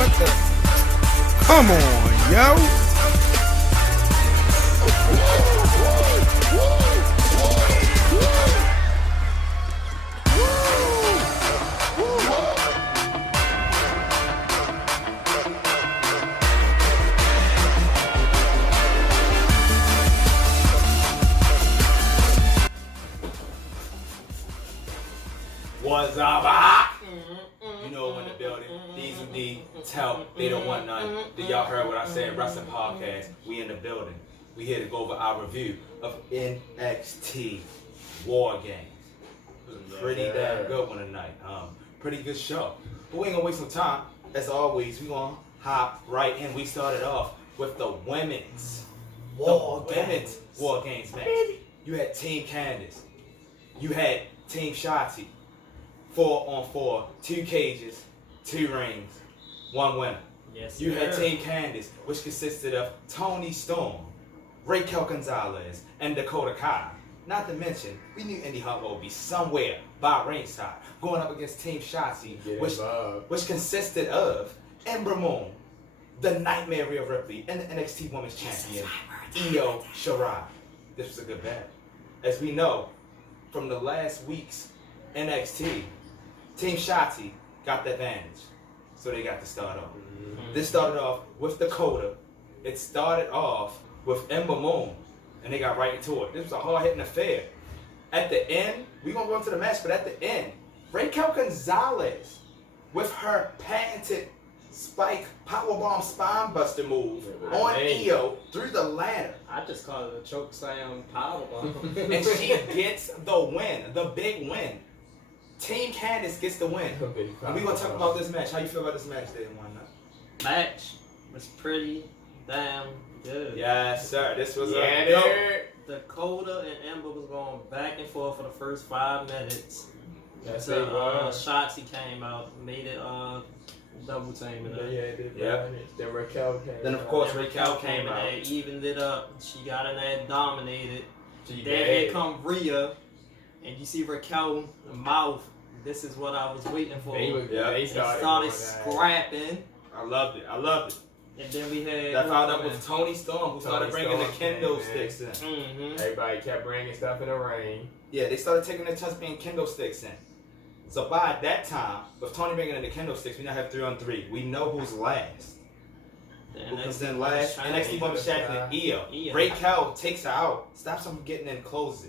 What the? Come on, yo. What's up? You know when the building. These and D tell they don't want none. Did y'all heard what I said? Wrestling podcast. We in the building. We here to go over our review of NXT War Games. It was a pretty damn good one tonight. Pretty good show. But we ain't gonna waste some time. As always, we gonna hop right in. We started off with the women's War Games match. You had Team Candice. You had Team Shotzi. 4-on-4, 2 cages, 2 rings, 1 winner. Yes, you had Team Candice, which consisted of Toni Storm, Raquel Gonzalez, and Dakota Kai. Not to mention, we knew Indy Hartwell would be somewhere by ringside, going up against Team Shotzi, which consisted of Ember Moon, the Nightmare Rhea Ripley, and the NXT Women's Champion, Io Shirai. This was a good battle. As we know from the last week's NXT, Team Shotzi got the advantage, so they got to start off. This started off with Dakota. It started off with Ember Moon, and they got right into it. This was a hard-hitting affair. At the end, we're going to go into the match, but at the end, Raquel Gonzalez, with her patented spike powerbomb spinebuster move on Io through the ladder. I just call it a choke slam powerbomb. And she gets the win, the big win. Team Candice gets the win. And we're going to talk about this match. How you feel about this match, Dave? Match was pretty damn good. Yes, sir. This was Dakota and Ember was going back and forth for the first 5 minutes. Yes, So Shotzi came out, made it double team. Then Raquel came. Then of course Raquel came and out. they evened it up. She got in there, dominated. She Then did. here come Rhea, and you see Raquel's mouth. This is what I was waiting for. They started scrapping. I loved it. And then we had that followed up with Toni Storm, who started bringing the kendo sticks in. Everybody kept bringing stuff in the ring. Yeah, they started taking their turns bringing kendo sticks in. So by that time, with Toni bringing in the kendo sticks, we now have 3-on-3. We know who's last. Who comes in last? NXT Women's Champion, Io. Raquel takes her out, stops her from getting in, closes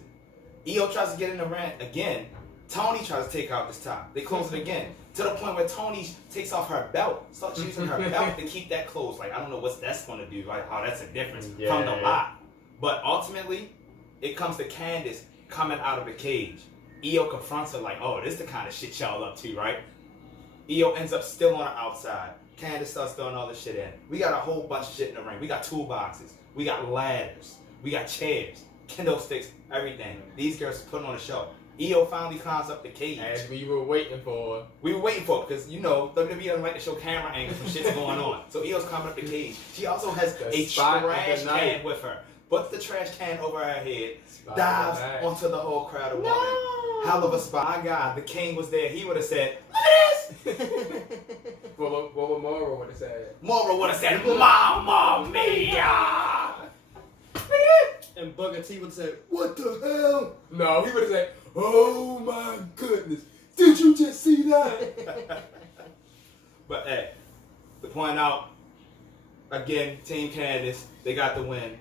it. Io tries to get in the ring again. Toni tries to take her out this time. They close it again. To the point where Toni takes off her belt, starts using her belt to keep that closed. Like, I don't know what that's going to do, like how that's a difference from the lot. But ultimately, it comes to Candice coming out of the cage. Io confronts her like, oh, this is the kind of shit y'all up to, right? Io ends up still on the outside. Candice starts throwing all this shit in. We got a whole bunch of shit in the ring. We got toolboxes. We got ladders. We got chairs, kendo sticks, everything. These girls are putting on a show. Io finally climbs up the cage. As we were waiting for. We were waiting for it because, you know, WWE doesn't like to show camera angles when shit's going on. So Io's climbing up the cage. She also has a trash can with her. Puts the trash can over her head, dives onto the whole crowd of women. Hell of a spot. My God, the king was there. He would have said, look at this! What would Mora would have said? Mora would have said, Mamma Mia! And Booker T would have said, what the hell? No, he would have said, oh my goodness, did you just see that? But hey, to point out, again, Team Candice, they got the win.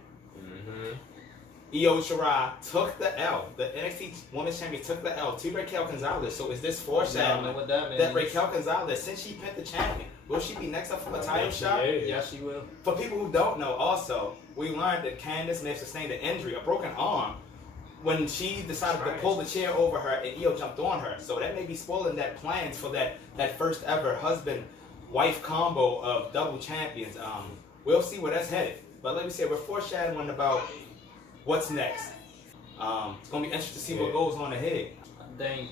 Io Shirai took the L. The NXT Women's Champion took the L to Raquel Gonzalez. So is this foreshadowing that Raquel Gonzalez, since she pinned the champion, will she be next up for a title shot? Yeah, she will. For people who don't know, also, we learned that Candice may have sustained an injury, a broken arm, when she decided to pull the chair over her and Io jumped on her. So that may be spoiling that plans for that first ever husband-wife combo of double champions. We'll see where that's headed. But like we said, we're foreshadowing about what's next. It's going to be interesting to see what goes on ahead. I think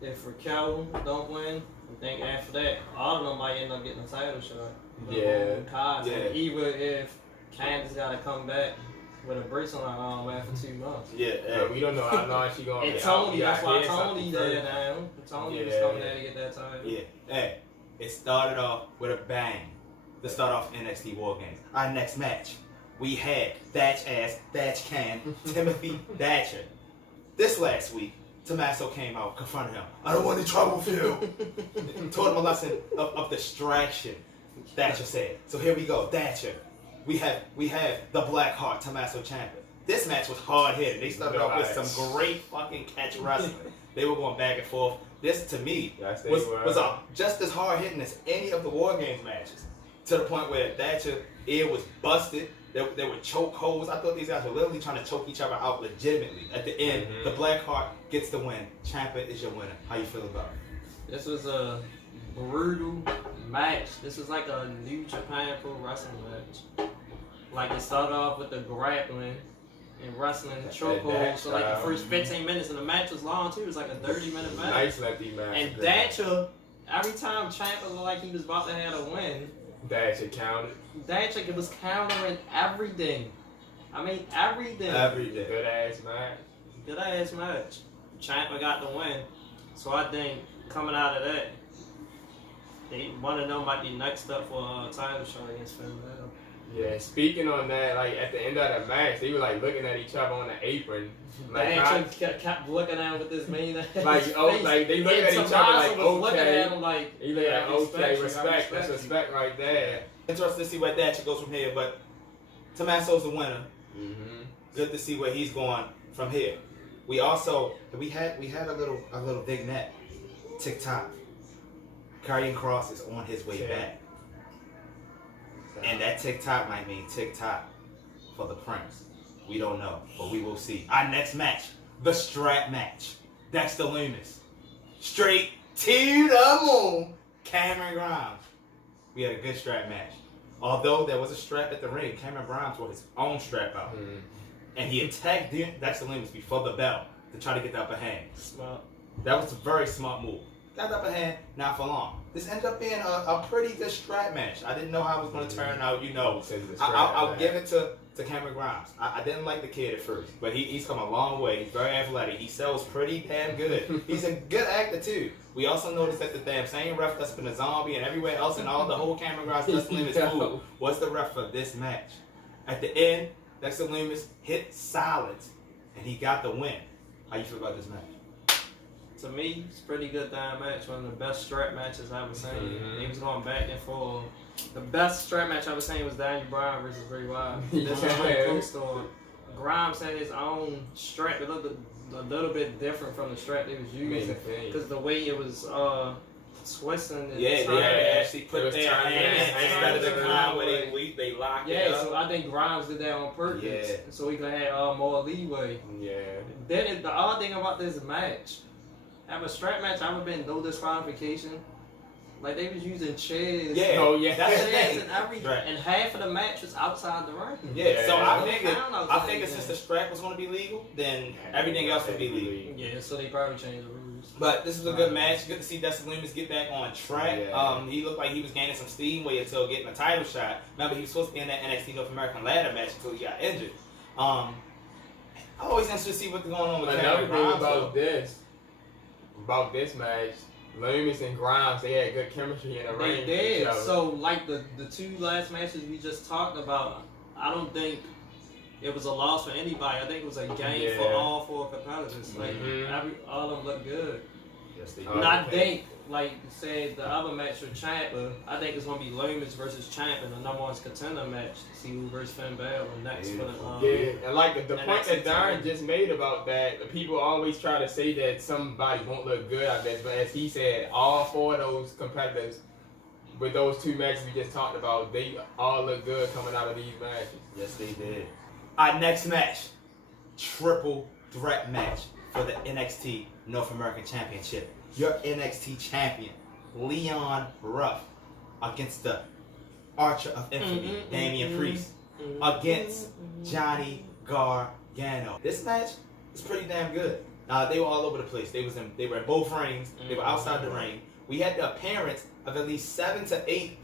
if Raquel don't win, I think after that, all of them might end up getting a title shot. Even if Candice got to come back with a brace on her arm after 2 months. We don't know how long she going to be. And Toni, that's why Toni there now. Toni was coming there to get that title. Hey, It started off with a bang to start off NXT War Games. Our next match, we had Thatch Can, Timothy Thatcher. This last week, Tommaso came out, confronted him. I don't want any trouble with you. Taught him a lesson of distraction, Thatcher said. So here we go, Thatcher. We have the Blackheart Tommaso Ciampa. This match was hard hitting. They started off with some great fucking catch wrestling. They were going back and forth. This to me was just as hard hitting as any of the War Games matches. To the point where Thatcher ear was busted. There were choke holds. I thought these guys were literally trying to choke each other out legitimately. At the end, the Blackheart gets the win. Ciampa is your winner. How you feel about it? This was a brutal match. This was like a New Japan Pro Wrestling match. Like it started off with the grappling and wrestling chokehold. So like the first 15 minutes, and the match was long too. It was like a 30-minute match. Nice lefty match. And Thatcher, every time Ciampa looked like he was about to have a win, Thatcher counted. Thatcher was countering everything. I mean everything. Everything. Good ass match. Good ass match. Ciampa got the win. So I think coming out of that, one of them might be next up for a title shot against Finn Balor. Yeah, speaking on that, like at the end of the match, they were like looking at each other on the apron. Like, kept looking at him with this mean like, oh, like they looking at each other like, looking okay. at him like, He look like, okay, respect, that's respect right there. Interested to see where Thatcher goes from here, but Tommaso's the winner. Good to see where he's going from here. We had a little big net. TikTok. Karrion Kross is on his way back. And that TikTok might mean TikTok for the Prince. We don't know, but we will see. Our next match, the strap match. Dexter Lumis. Straight to the moon. Cameron Grimes. We had a good strap match. Although there was a strap at the ring, Cameron Grimes wore his own strap out. And he attacked Dexter Lumis before the bell to try to get the upper hand. Smart. That was a very smart move. Got the upper hand, not for long. This ended up being a pretty good strap match. I didn't know how it was going to turn out, I'll give it to Cameron Grimes. I didn't like the kid at first, but he's come a long way. He's very athletic. He sells pretty damn good. He's a good actor, too. We also noticed that the damn same ref that's been a zombie and everywhere else and all the whole Cameron Grimes Dexter Lumis move was the ref for this match. At the end, Dexter Lumis hit silence, and he got the win. How you feel about this match? To me, it's a pretty good damn match. One of the best strap matches I've ever seen. He was going back and forth. The best strap match I've ever seen was Daniel Bryan versus Bray Wyatt. This is a cool story. Grimes had his own strap. It looked a little bit different from the strap they was using because the way it was twisting. And they actually put their hands instead of the kind where they lock it up. So I think Grimes did that on purpose, so he could have more leeway. Then the odd thing about this match. Have a strap match, I would have been no disqualification. Like they was using chairs. That's the thing. And everything. Right. And half of the match was outside the ring. So I figured since the strap was going to be legal, then everything else would be legal. Yeah, so they probably changed the rules. But this was a good match. Good to see Dexter Lumis get back on track. He looked like he was gaining some steam way until getting a title shot. Remember, he was supposed to be in that NXT North American ladder match until he got injured. I'm always interested to see what's going on with Cameron Grimes. About this match, Lumis and Grimes, they had good chemistry in the ring. They did. So, like the two last matches we just talked about, I don't think it was a loss for anybody. I think it was a gain for all four competitors. Like all of them looked good. Yes, they did. And I think, like you said, the other match with Ciampa, I think it's gonna be Lumis versus Ciampa, the number one contender match. To see who versus Finn Balor next for the and like the point that Darren just made about that, people always try to say that somebody won't look good out there, but as he said, all four of those competitors with those two matches we just talked about, they all look good coming out of these matches. Yes, they did. Our next match, triple threat match for the NXT North American Championship. Your NXT champion, Leon Ruff, against the Archer of Infamy, Damian Priest, against Johnny Gargano. This match is pretty damn good. They were all over the place. They were in both rings. They were outside the ring. We had the appearance of at least 7 to 8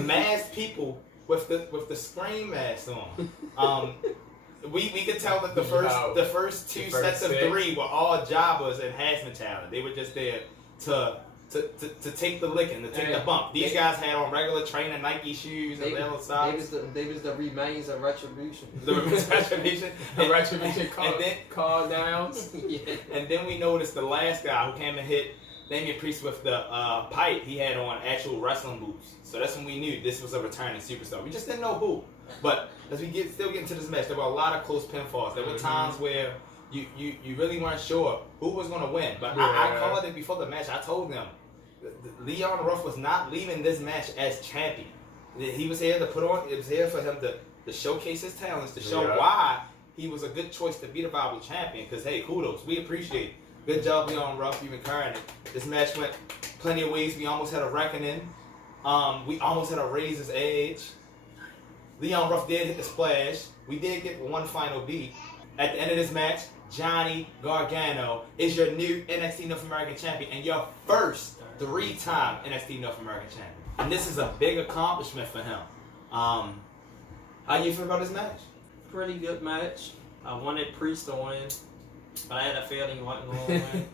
masked people with the scream masks on. We could tell that the first two sets of 3 were all jobbers and hazmat talent. They were just there to to take the licking, to take the bump. These guys had on regular training Nike shoes and little socks. They was the remains of retribution. The retribution. The retribution call downs. Yeah. And then we noticed the last guy who came and hit Damian Priest with the pipe. He had on actual wrestling boots. So that's when we knew this was a returning superstar. We just didn't know who. But as we still get into this match, there were a lot of close pinfalls. There were times where you really weren't sure who was going to win. But I called it before the match. I told them Leon Ruff was not leaving this match as champion. He was here to put on. It was here for him to showcase his talents, to show why he was a good choice to be the rival champion. Because hey, kudos, we appreciate it. Good job, Leon Ruff. You've been carrying it. This match went plenty of ways. We almost had a reckoning. We almost had a Razor's Edge. Leon Ruff did hit the splash. We did get one final beat. At the end of this match, Johnny Gargano is your new NXT North American champion and your first 3-time NXT North American champion. And this is a big accomplishment for him. How you feel about this match? Pretty good match. I wanted Priest to win, but I had a feeling he wasn't going to win.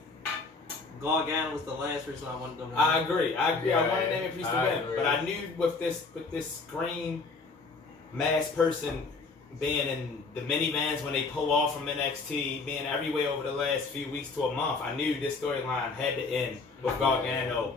Gargano was the last reason I wanted to win. I agree. Yeah, I wanted Damian Priest to win, but I knew with this green masked person being in the minivans when they pull off from NXT, being everywhere over the last few weeks to a month, I knew this storyline had to end with Gargano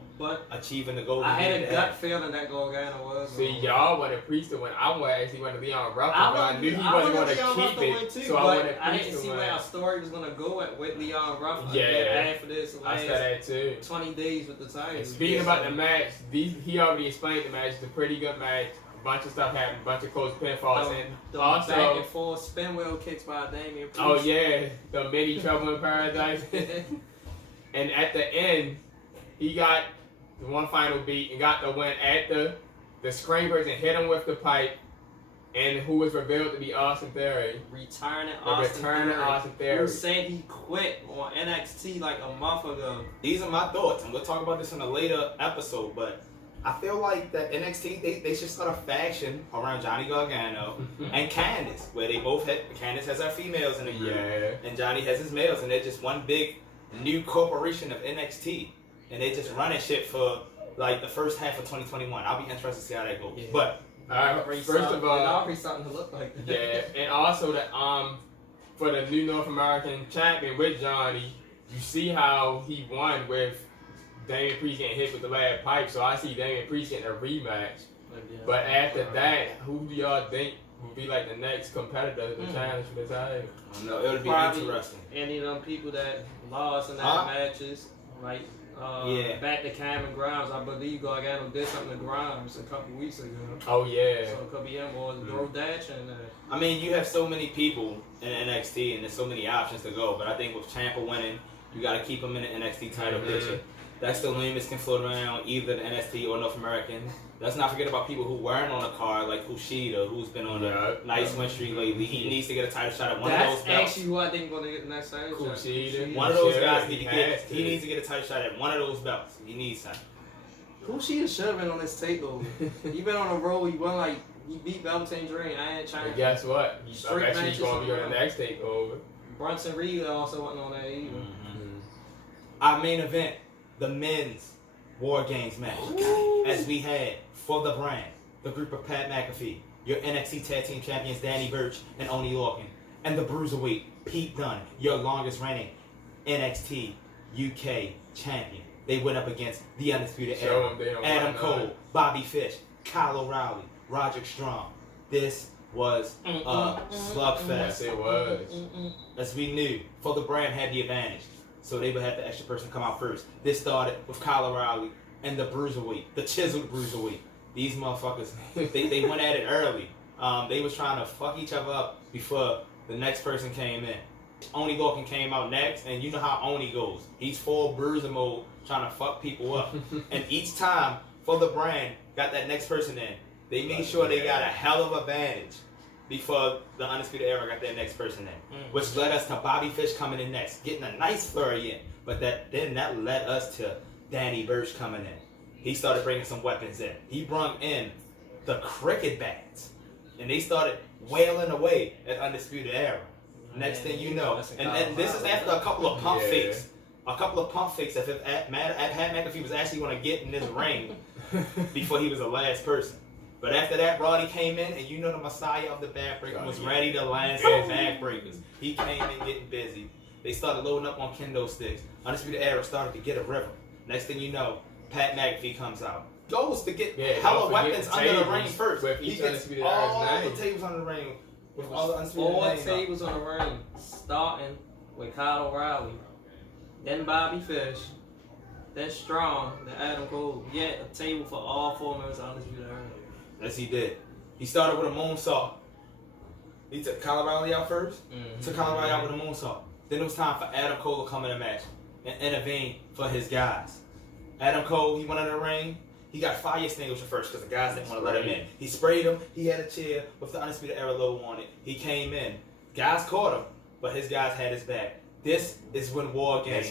achieving the goal. I had a gut feeling that Gargano was. See, y'all wanted Priest to win. I actually wanted Leon Ruff, but I knew he wasn't going to keep it. Too, so I wanted I Priest didn't to see win. where our story was going to go with Leon Ruff. After this, I said that too. 20 days with the title. And speaking about the match, he already explained the match. It's a pretty good match. A bunch of stuff happened, a bunch of close pinfalls, and also back and forth spin wheel kicks by Damian Priest. Oh yeah, the mini Trouble in Paradise. And at the end, he got the one final beat and got the win at the screamers and hit him with the pipe. And who was revealed to be Austin Theory. Returning Austin Theory. Who said he quit on NXT like a month ago. These are my thoughts, and we'll talk about this in a later episode, but I feel like that NXT, they should start a faction around Johnny Gargano and Candice, where they both had, Candice has her females in the group, and Johnny has his males, and they're just one big new corporation of NXT, and they're just running shit for like the first half of 2021. I'll be interested to see how that goes. Yeah. But first of all, already something to look like. And also that for the new North American champion with Johnny, you see how he won with Damian Priest getting hit with the lad pipe, so I see Damian Priest getting a rematch. But after that, who do y'all think would be like the next competitor to challenge for the title? No, it would be interesting. Any of them people that lost in that matches, like back to Cameron Grimes. I believe Gargano did something to Grimes a couple weeks ago. Oh yeah. So it could be him or throw Dash in there. I mean, you have so many people in NXT and there's so many options to go, but I think with Ciampa winning, you got to keep him in the NXT title picture. Dexter Lumis can float around either the NXT or North American. Let's not forget about people who weren't on the card, like Kushida, who's been on a nice win streak lately. He needs to get a title shot at one of those belts. That's actually who I think is going to get the next title shot. Kushida. One of those guys he needs to get a title shot at one of those belts. He needs that. Kushida should have been on this takeover. He been on a roll. He won like he beat Velveteen Dream. I ain't trying. But guess what? I bet he's going to be on the next takeover. Bronson Reed also wasn't on that either. Our main event, the men's War Games match, as we had for the brand, the group of Pat McAfee, your NXT Tag Team Champions Danny Burch and Oney Lorcan, and the Bruiserweight Pete Dunne, your longest reigning NXT UK Champion. They went up against the Undisputed Era, Adam Cole, Bobby Fish, Kyle O'Reilly, Roderick Strong. This was a slugfest. Yes, it was. As we knew, for the brand had the advantage. So they would have the extra person come out first. This started with Kyle O'Reilly and the Bruiserweight, the chiseled Bruiserweight. These motherfuckers, they went at it early. They was trying to fuck each other up before the next person came in. Oney Lorcan came out next, and you know how Oney goes. He's full bruiser mode, trying to fuck people up. And each time, for the brand, got that next person in. They made sure they got a hell of advantage before the Undisputed Era got their next person in, which led us to Bobby Fish coming in next, getting a nice flurry in. But that led us to Danny Burch coming in. He started bringing some weapons in. He brought in the cricket bats, and they started wailing away at Undisputed Era. Next thing you know, and this is after a couple of pump fakes a couple of pump fakes if Pat McAfee was actually going to get in this ring before he was the last person. But after that, Roddy came in, and you know the Messiah of the backbreaker was ready to land some backbreakers. He came in getting busy. They started loading up on kendo sticks. Undisputed Era started to get a rhythm. Next thing you know, Pat McAfee comes out. Goes to get hella weapons under the ring first. He gets all the tables under the ring. With all the four tables on the ring, starting with Kyle O'Reilly, then Bobby Fish, then Strong, then Adam Cole. Yet a table for all 4 members of Undisputed Era. Yes, he did. He started with a moonsault. He took Kyle O'Reilly out first. Took Kyle O'Reilly out with a moonsault. Then it was time for Adam Cole to come in the match and intervene for his guys. Adam Cole, he went in the ring. He got fire extinguisher first because the guys didn't want to let him in. He sprayed him. He had a chair with the Undisputed Era logo on it. He came in. Guys caught him, but his guys had his back. This is when War Games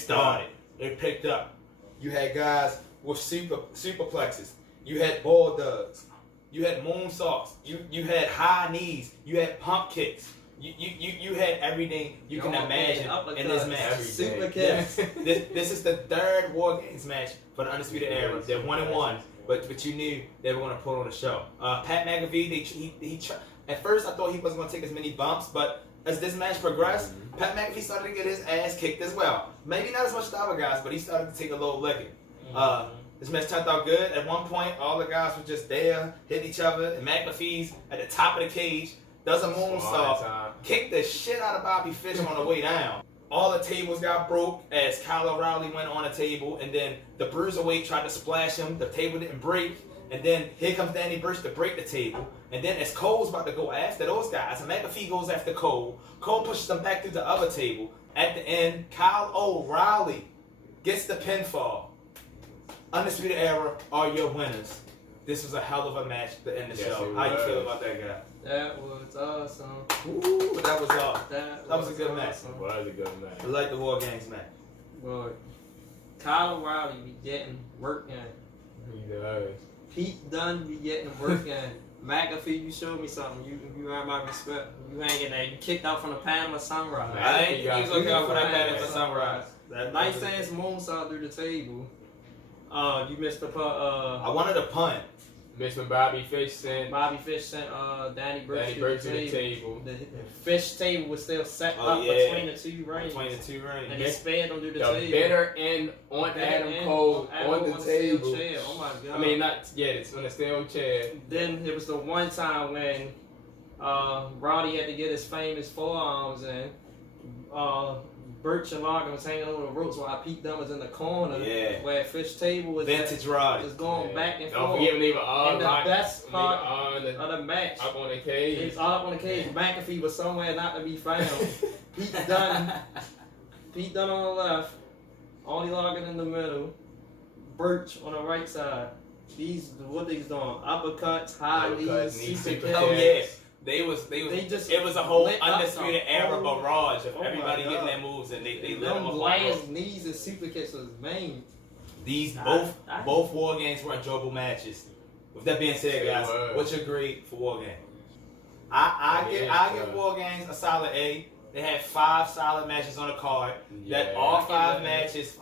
started. It picked up. You had guys with superplexes. You had bulldogs. You had moonsaults. You had high knees. You had pump kicks. You had everything you can imagine in this match. Super kicks. This is the third War Games match for the Undisputed Era. They're 1-1, but you knew they were going to put on the show. Pat McAfee, at first I thought he wasn't going to take as many bumps, but as this match progressed, Pat McAfee started to get his ass kicked as well. Maybe not as much as the other guys, but he started to take a little licking. This match turned out good. At one point, all the guys were just there, hitting each other, and McAfee's at the top of the cage, does a moonsault, kicked the shit out of Bobby Fish on the way down. All the tables got broke as Kyle O'Reilly went on a table, and then the Bruiserweight tried to splash him. The table didn't break, and then here comes Danny Burch to break the table. And then as Cole's about to go after those guys, and McAfee goes after Cole. Cole pushes them back through the other table. At the end, Kyle O'Reilly gets the pinfall. Undisputed Era are your winners. This was a hell of a match to end the show. How you feel about that guy? That was awesome. Ooh, that was awesome. That was a good match. It was a good match. I like the War Games match. Well, Kyle O'Reilly be getting work in. He does. Pete Dunne be getting work in. McAfee, you showed me something. You earned my respect. You ain't getting that. You kicked out from the Panama Sunrise. I ain't think he was looking out for that Panama Sunrise. Nice ass moonsault through the table. You missed the punt. I wanted a punt. Missed when Bobby Fish sent Danny Burch to the table. The Fish table was still set up between the two rings. And he spared him through the table. The bitter end on Adam Cole on the table. Chair. Oh my god. I mean, it's on the steel chair. Then it was the one time when Roddy had to get his famous forearms in. Burch and Logan was hanging over the ropes while Pete Dunne was in the corner. Yeah. Where Fish table was vintage Roddy. Just going back and forth. Don't forget when they were all and the best part of the match. Up on the cage. He was all up on the cage. McAfee was somewhere not to be found. Pete Dunne on the left. Only Logan in the middle. Burch on the right side. What they's doing? Uppercuts, high knees, super kicks. Oh yeah. It was a whole Undisputed Era barrage of everybody getting their moves, and they lit them up. Last knees and super kicks was main. Both War Games were enjoyable matches. With that being said, guys, what's your grade for War Games? I give War Games a solid A. They had 5 solid matches on the card. All five matches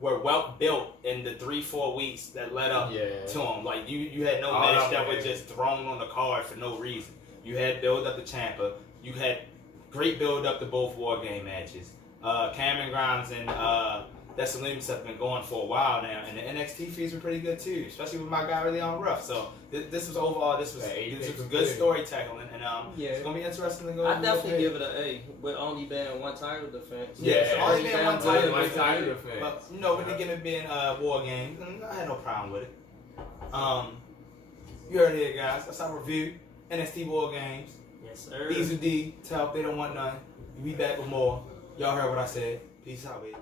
were well built in the 3-4 weeks that led up to them. Like you had no match that was just thrown on the card for no reason. You had build up to Ciampa. You had great build up to both War Game matches. Cameron Grimes and Dessalines have been going for a while now, and the NXT feeds were pretty good too, especially with my guy really on rough. So this was good storytelling, and it's gonna be interesting to go. I definitely give it an A, with only being one title defense. Only being one title defense. But with the gimmick being War Games, I had no problem with it. You heard it here, guys. That's our review. NXT War Games. Yes, sir. Easy D. Tell they don't want none. We be back with more. Y'all heard what I said. Peace out, baby.